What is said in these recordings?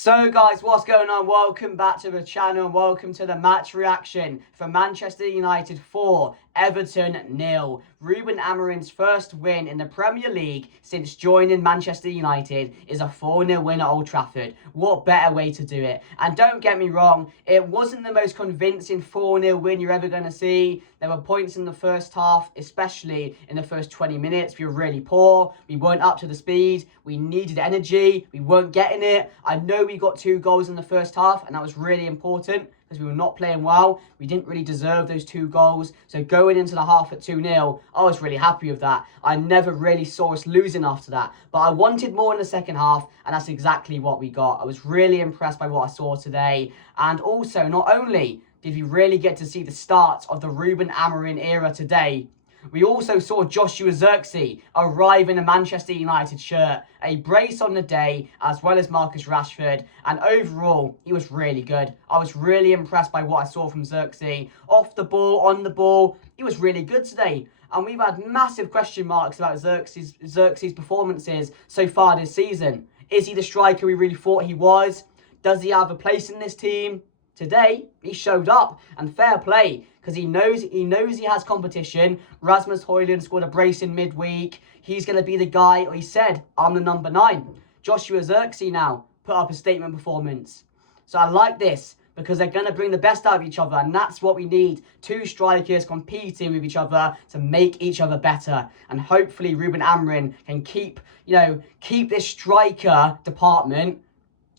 So guys, what's going on? Welcome back to the channel and welcome to the match reaction for Manchester United 4, Everton 0. Ruben Amorim's first win in the Premier League since joining Manchester United is a 4-0 win at Old Trafford. What better way to do it? And don't get me wrong, it wasn't the most convincing 4-0 win you're ever going to see. There were points in the first half, especially in the first 20 minutes. We were really poor. We weren't up to the speed. We needed energy. We weren't getting it. I know we got 2 goals in the first half, and that was really important because we were not playing well. We didn't really deserve those 2 goals. So going into the half at 2-0, I was really happy with that. I never really saw us losing after that. But I wanted more in the second half, and that's exactly what we got. I was really impressed by what I saw today. And also, not only did we really get to see the start of the Ruben Amorim era today, we also saw Joshua Zirkzee arrive in a Manchester United shirt, a brace on the day, as well as Marcus Rashford, and overall, he was really good. I was really impressed by what I saw from Zirkzee. Off the ball, on the ball, he was really good today. And we've had massive question marks about Zirkzee's performances so far this season. Is he the striker we really thought he was? Does he have a place in this team? Today, he showed up, and fair play, because he knows he has competition. Rasmus Højlund scored a brace in midweek. He's going to be the guy, or he said, I'm the number 9. Joshua Zirkzee now put up a statement performance. So I like this, because they're going to bring the best out of each other, and that's what we need. 2 strikers competing with each other to make each other better. And hopefully Ruben Amorim can keep this striker department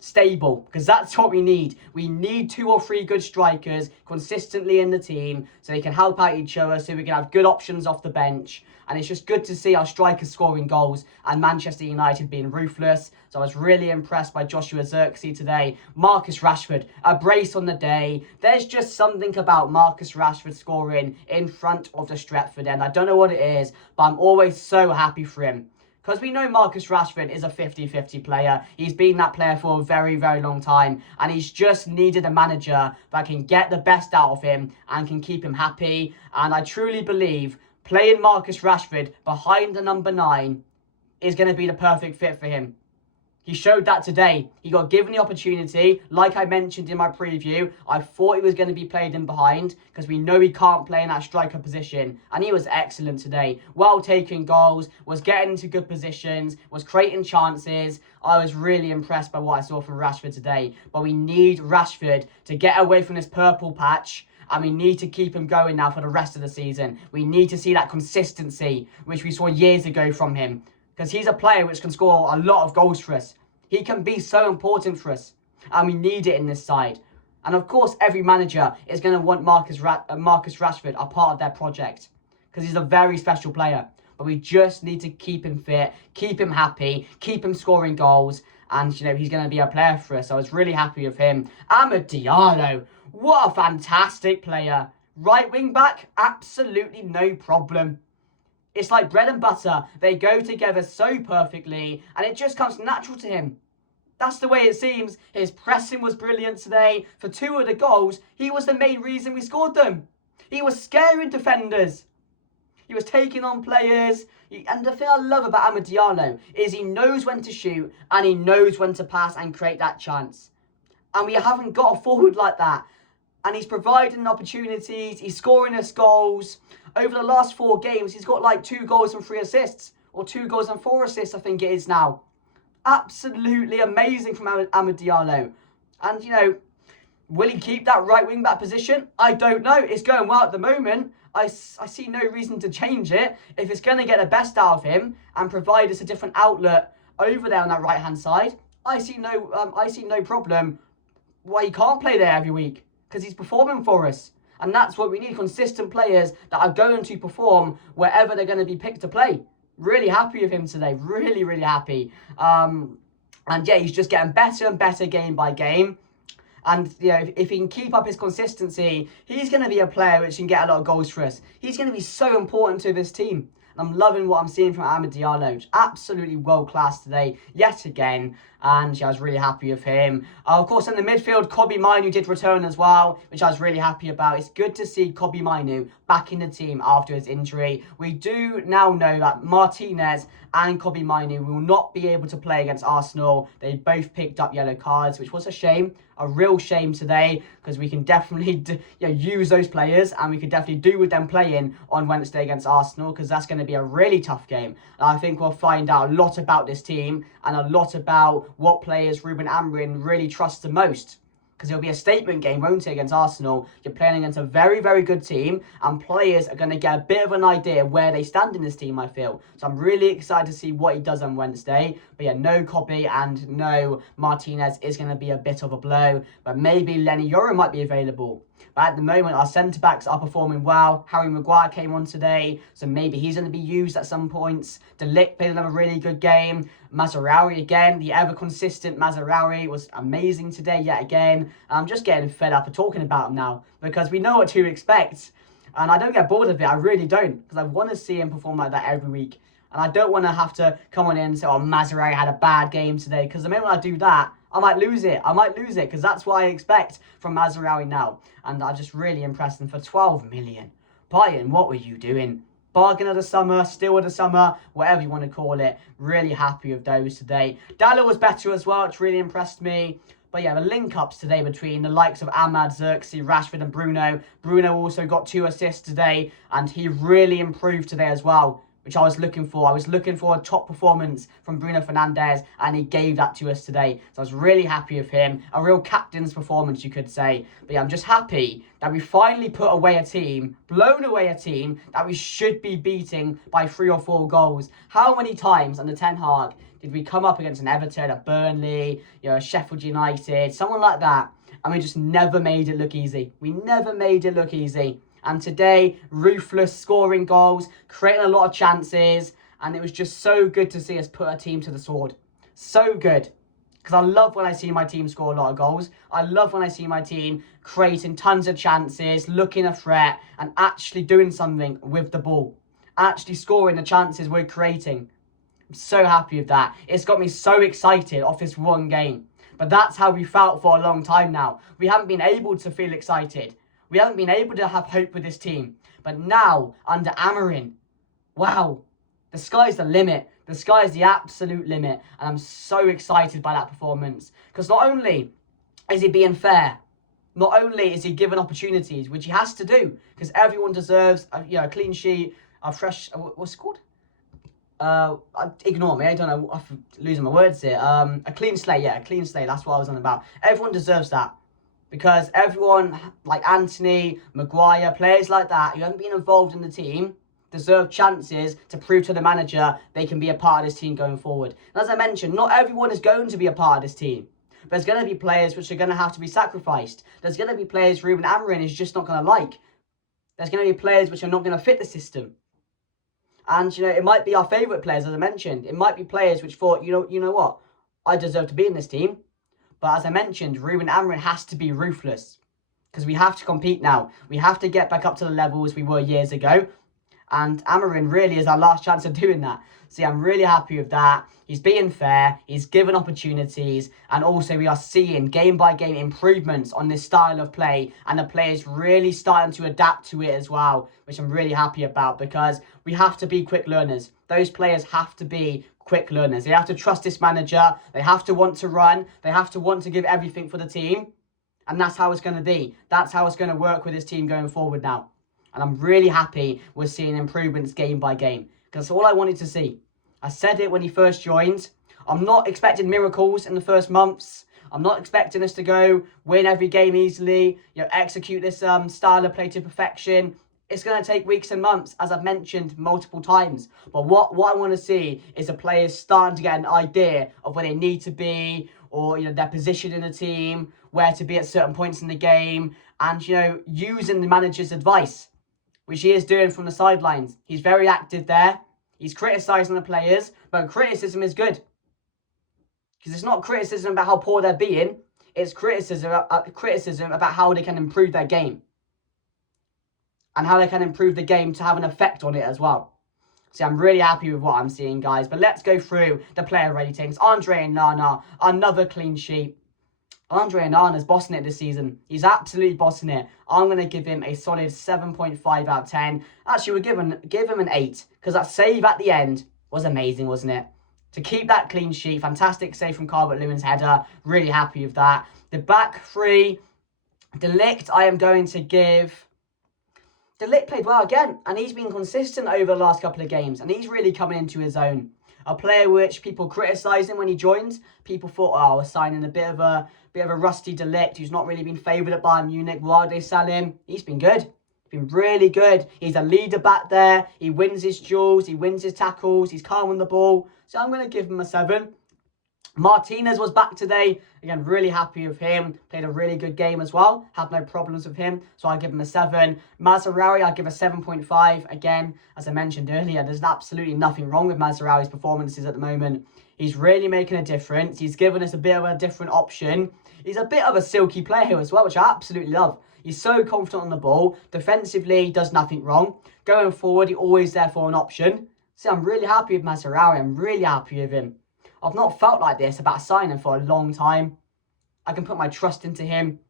stable, because that's what we need. We need 2 or 3 good strikers consistently in the team so they can help out each other, so we can have good options off the bench. And it's just good to see our strikers scoring goals and Manchester United being ruthless. So I was really impressed by Joshua Zirkzee today. Marcus Rashford, a brace on the day. There's just something about Marcus Rashford scoring in front of the Stretford end. I don't know what it is, but I'm always so happy for him. Because we know Marcus Rashford is a 50-50 player. He's been that player for a very, very long time. And he's just needed a manager that can get the best out of him and can keep him happy. And I truly believe playing Marcus Rashford behind the number 9 is going to be the perfect fit for him. He showed that today. He got given the opportunity. Like I mentioned in my preview, I thought he was going to be played in behind because we know he can't play in that striker position. And he was excellent today. Well taking goals, was getting into good positions, was creating chances. I was really impressed by what I saw from Rashford today. But we need Rashford to get away from this purple patch. And we need to keep him going now for the rest of the season. We need to see that consistency, which we saw years ago from him. Because he's a player which can score a lot of goals for us. He can be so important for us. And we need it in this side. And of course, every manager is going to want Marcus Rashford a part of their project. Because he's a very special player. But we just need to keep him fit, keep him happy, keep him scoring goals. And, he's going to be a player for us. I was really happy with him. Amad Diallo, what a fantastic player. Right wing back, absolutely no problem. It's like bread and butter. They go together so perfectly, and it just comes natural to him. That's the way it seems. His pressing was brilliant today. For 2 of the goals, he was the main reason we scored them. He was scaring defenders. He was taking on players. And the thing I love about Amad Diallo is he knows when to shoot, and he knows when to pass and create that chance. And we haven't got a forward like that. And he's providing opportunities. He's scoring us goals. Over the last 4 games, he's got like 2 goals and 3 assists. Or 2 goals and 4 assists, I think it is now. Absolutely amazing from Amad Diallo. And, will he keep that right wing back position? I don't know. It's going well at the moment. I see no reason to change it. If it's going to get the best out of him and provide us a different outlet over there on that right-hand side, I see no problem why he can't play there every week. Because he's performing for us. And that's what we need, consistent players that are going to perform wherever they're going to be picked to play. Really happy with him today. Really, really happy. And yeah, he's just getting better and better game by game. And, if he can keep up his consistency, he's going to be a player which can get a lot of goals for us. He's going to be so important to this team. And I'm loving what I'm seeing from Amad Diallo. Absolutely world-class today, yet again. and I was really happy with him. Of course, in the midfield, Kobbie Mainoo did return as well, which I was really happy about. It's good to see Kobbie Mainoo back in the team after his injury. We do now know that Martinez and Kobbie Mainoo will not be able to play against Arsenal. They both picked up yellow cards, which was a shame. A real shame today, because we can definitely use those players, and we could definitely do with them playing on Wednesday against Arsenal, because that's going to be a really tough game. And I think we'll find out a lot about this team and a lot about what players Ruben Amorim really trusts the most. Because it'll be a statement game, won't it, against Arsenal? You're playing against a very, very good team, and players are going to get a bit of an idea where they stand in this team, I feel. So I'm really excited to see what he does on Wednesday. But yeah, no Kobbie and no Martinez is going to be a bit of a blow. But maybe Lenny Yoro might be available. But at the moment, our centre-backs are performing well. Harry Maguire came on today, so maybe he's going to be used at some points. De Ligt played another really good game. Mazraoui again, the ever-consistent Mazraoui was amazing today yet again. I'm just getting fed up of talking about him now, because we know what to expect. And I don't get bored of it, I really don't, because I want to see him perform like that every week. And I don't want to have to come on in and say, oh, Mazraoui had a bad game today, because the moment I do that, I might lose it, because that's what I expect from Mazraoui now. And I just really impressed him for 12 million. Brighton, what were you doing? Bargain of the summer, steal of the summer, whatever you want to call it. Really happy with those today. Dalot was better as well, which really impressed me. But yeah, the link-ups today between the likes of Ahmad, Zirkzee, Rashford and Bruno. Bruno also got 2 assists today, and he really improved today as well, which I was looking for. I was looking for a top performance from Bruno Fernandes, and he gave that to us today. So I was really happy with him. A real captain's performance, you could say. But yeah, I'm just happy that we finally put away a team, blown away a team that we should be beating by 3 or 4 goals. How many times under Ten Hag did we come up against an Everton, a Burnley, a Sheffield United, someone like that, and we just never made it look easy. We never made it look easy. And today, ruthless scoring goals, creating a lot of chances, and it was just so good to see us put a team to the sword. So good. Because I love when I see my team score a lot of goals. I love when I see my team creating tons of chances, looking a threat, and actually doing something with the ball. Actually scoring the chances we're creating. I'm so happy with that. It's got me so excited off this one game. But that's how we felt for a long time now. We haven't been able to feel excited. We haven't been able to have hope with this team. But now, under Amorim, wow, the sky's the limit. The sky is the absolute limit. And I'm so excited by that performance. Because not only is he being fair, not only is he given opportunities, which he has to do, because everyone deserves a clean sheet, a fresh, what's it called? Ignore me, I don't know, I'm losing my words here. A clean slate, a clean slate, that's what I was on about. Everyone deserves that. Because everyone, like Anthony, Maguire, players like that, who haven't been involved in the team, deserve chances to prove to the manager they can be a part of this team going forward. And as I mentioned, not everyone is going to be a part of this team. There's going to be players which are going to have to be sacrificed. There's going to be players Ruben Amorim is just not going to like. There's going to be players which are not going to fit the system. And, it might be our favourite players, as I mentioned. It might be players which thought, you know what, I deserve to be in this team. But as I mentioned, Ruben Amorim has to be ruthless. Because we have to compete now. We have to get back up to the levels we were years ago. And Amorim really is our last chance of doing that. So yeah, I'm really happy with that. He's being fair. He's given opportunities. And also we are seeing game by game improvements on this style of play. And the players really starting to adapt to it as well. Which I'm really happy about. Because we have to be quick learners. Those players have to be quick learners. They have to trust this manager. They have to want to run. They have to want to give everything for the team. And that's how it's going to be. That's how it's going to work with this team going forward now. And I'm really happy we're seeing improvements game by game. Because that's all I wanted to see. I said it when he first joined. I'm not expecting miracles in the first months. I'm not expecting us to go win every game easily. Execute this style of play to perfection. It's going to take weeks and months, as I've mentioned multiple times. But what I want to see is the players starting to get an idea of where they need to be, or their position in the team, where to be at certain points in the game, and using the manager's advice, which he is doing from the sidelines. He's very active there. He's criticising the players, but criticism is good. Because it's not criticism about how poor they're being, it's criticism about how they can improve their game. And how they can improve the game to have an effect on it as well. See, I'm really happy with what I'm seeing, guys. But let's go through the player ratings. Andre Onana, another clean sheet. Andre Onana's bossing it this season. He's absolutely bossing it. I'm going to give him a solid 7.5 out of 10. Actually, we'll give him an 8, because that save at the end was amazing, wasn't it? To keep that clean sheet, fantastic save from Calvert-Lewin's header. Really happy with that. The back three, De Ligt, I am going to give... De Ligt played well again, and he's been consistent over the last couple of games, and he's really coming into his own. A player which people criticised him when he joined. People thought, oh, we're signing a bit of a rusty De Ligt who's not really been favoured at Bayern Munich. Why they sell him? He's been good. He's been really good. He's a leader back there. He wins his duels. He wins his tackles. He's calm on the ball. So I'm going to give him a 7. Martinez was back today. Again, really happy with him. Played a really good game as well. Had no problems with him. So I'll give him a 7. Mazraoui, I'll give a 7.5. Again, as I mentioned earlier, there's absolutely nothing wrong with Mazraoui's performances at the moment. He's really making a difference. He's given us a bit of a different option. He's a bit of a silky player here as well, which I absolutely love. He's so confident on the ball. Defensively, he does nothing wrong. Going forward, he's always there for an option. See, I'm really happy with Mazraoui. I'm really happy with him. I've not felt like this about signing for a long time. I can put my trust into him.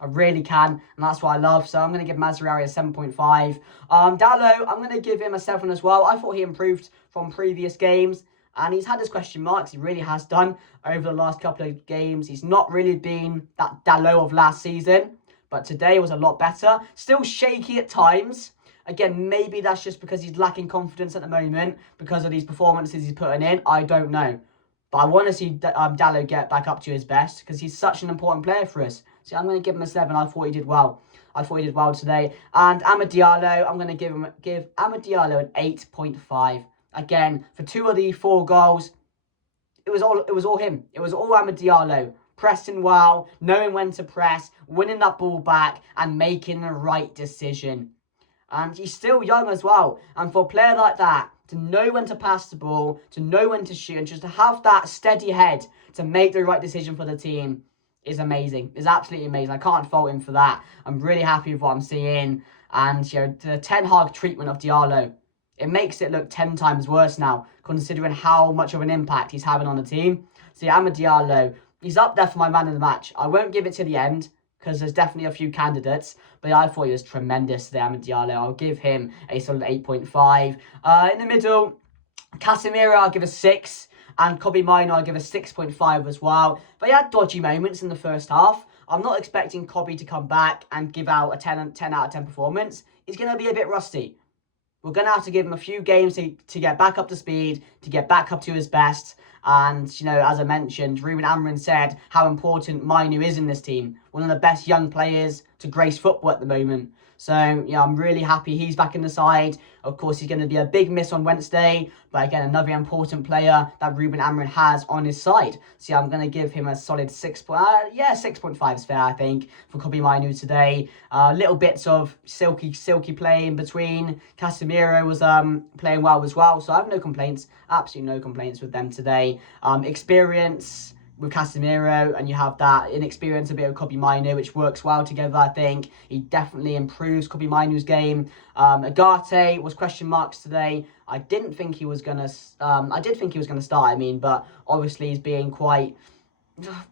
I really can, and that's what I love. So I'm going to give Mazraoui a 7.5. Dalot, I'm going to give him a 7 as well. I thought he improved from previous games, and he's had his question marks. He really has done over the last couple of games. He's not really been that Dalot of last season, but today was a lot better. Still shaky at times. Again, maybe that's just because he's lacking confidence at the moment because of these performances he's putting in. I don't know. But I want to see Dalot get back up to his best because he's such an important player for us. So I'm going to give him a 7. I thought he did well. I thought he did well today. And Amad Diallo, I'm going to give Amad Diallo an 8.5. Again, for 2 of the 4 goals, it was all him. It was all Amad Diallo. Pressing well, knowing when to press, winning that ball back, and making the right decision. And he's still young as well. And for a player like that, to know when to pass the ball, to know when to shoot, and just to have that steady head to make the right decision for the team is amazing. It's absolutely amazing. I can't fault him for that. I'm really happy with what I'm seeing. And, you know, the Ten Hag treatment of Diallo, it makes it look 10 times worse now, considering how much of an impact he's having on the team. So, yeah, Amad Diallo, he's up there for my man of the match. I won't give it to the end, because there's definitely a few candidates. But yeah, I thought he was tremendous today, Amad Diallo. I'll give him a solid 8.5. In the middle, Casemiro, I'll give a 6. And Kobbie Mainoo, I'll give a 6.5 as well. But he had dodgy moments in the first half. I'm not expecting Kobbie to come back and give out a 10 out of 10 performance. He's going to be a bit rusty. We're going to have to give him a few games to get back up to speed, to get back up to his best. And, you know, as I mentioned, Ruben Amorim said how important Mainoo is in this team. One of the best young players to grace football at the moment. So, yeah, I'm really happy he's back in the side. Of course, he's going to be a big miss on Wednesday. But again, another important player that Ruben Amorim has on his side. So, yeah, I'm going to give him a solid 6.5 is fair, I think, for Kobbie Mainoo today. Little bits of silky play in between. Casemiro was playing well as well. So, I have no complaints. Absolutely no complaints with them today. Experience with Casemiro, and you have that inexperience a bit of Kobbie Mainoo, which works well together. I think he definitely improves Kobbie Mainoo's game. Agate was question marks today. I didn't think he was gonna. I did think he was gonna start. I mean, but obviously he's being quite.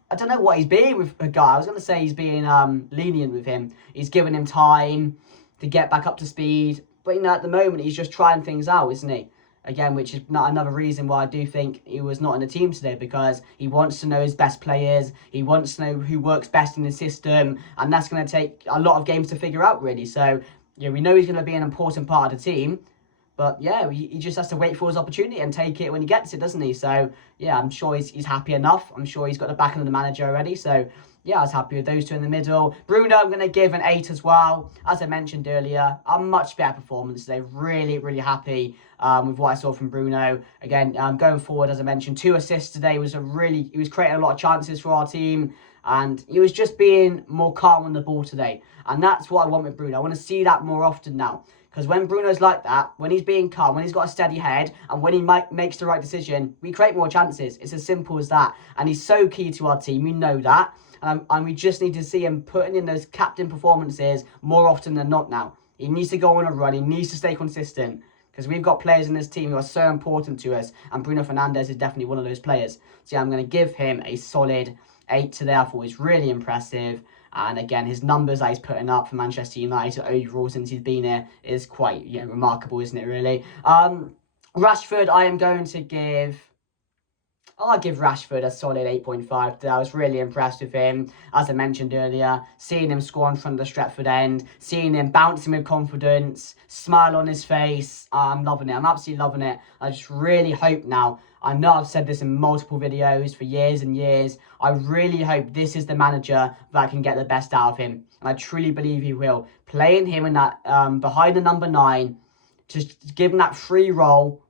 I don't know what he's being with Agate. I was gonna say he's being lenient with him. He's giving him time to get back up to speed, but you know, at the moment he's just trying things out, isn't he? Again, which is not another reason why I do think he was not in the team today, because he wants to know his best players. He wants to know who works best in the system, and that's going to take a lot of games to figure out, really. So, yeah, we know he's going to be an important part of the team, but yeah, he just has to wait for his opportunity and take it when he gets it, doesn't he? So, yeah, I'm sure he's happy enough. I'm sure he's got the backing of the manager already. So, yeah, I was happy with those 2 in the middle. Bruno, I'm going to give an 8 as well. As I mentioned earlier, a much better performance today. Really, really happy with what I saw from Bruno. Again, going forward, as I mentioned, 2 assists today. He was creating a lot of chances for our team. And he was just being more calm on the ball today. And that's what I want with Bruno. I want to see that more often now. Because when Bruno's like that, when he's being calm, when he's got a steady head, and when he makes the right decision, we create more chances. It's as simple as that. And he's so key to our team. We know that. And we just need to see him putting in those captain performances more often than not now. He needs to go on a run. He needs to stay consistent. because we've got players in this team who are so important to us, and Bruno Fernandes is definitely one of those players. So yeah, I'm going to give him a solid 8 today. I thought he was really impressive. And again, his numbers that he's putting up for Manchester United overall since he's been here is quite remarkable, isn't it, really? Rashford, I'll give Rashford a solid 8.5 today. I was really impressed with him. As I mentioned earlier, seeing him score in front of the Stretford end, seeing him bouncing with confidence, smile on his face. I'm loving it. I'm absolutely loving it. I just really hope now, I know I've said this in multiple videos for years and years, I really hope this is the manager that can get the best out of him. And I truly believe he will. Playing him in that behind the number 9, just give him that free role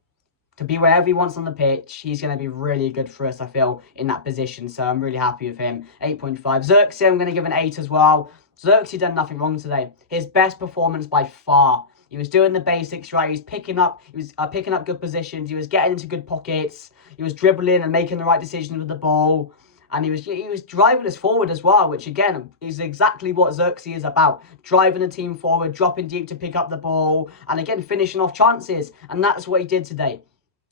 to be wherever he wants on the pitch. He's going to be really good for us, I feel, in that position. So I'm really happy with him. 8.5. Zirkzee, I'm going to give an 8 as well. Zirkzee done nothing wrong today. His best performance by far. He was doing the basics right. He was picking up good positions. He was getting into good pockets. He was dribbling and making the right decisions with the ball. And he was driving us forward as well, which again is exactly what Zirkzee is about. Driving the team forward, dropping deep to pick up the ball, and again finishing off chances. And that's what he did today.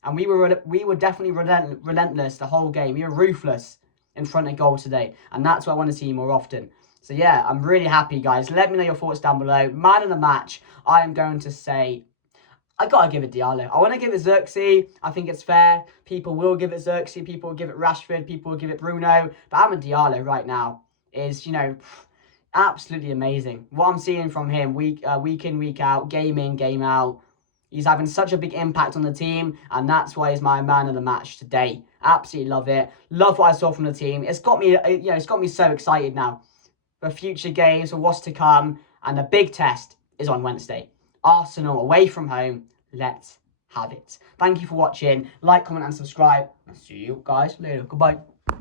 And we were definitely relentless the whole game. We were ruthless in front of goal today. And that's what I want to see more often. So yeah, I'm really happy, guys. Let me know your thoughts down below. Man of the match, I am going to say, I got to give it Diallo. I want to give it Zirkzee. I think it's fair. People will give it Zirkzee. People will give it Rashford. People will give it Bruno. But Amad Diallo right now is, absolutely amazing. What I'm seeing from him week in, week out, game in, game out. He's having such a big impact on the team, and that's why he's my man of the match today. Absolutely love it. Love what I saw from the team. It's got me, it's got me so excited now for future games, for what's to come, and the big test is on Wednesday. Arsenal away from home. Let's have it. Thank you for watching. Like, comment, and subscribe. I'll see you guys later. Goodbye.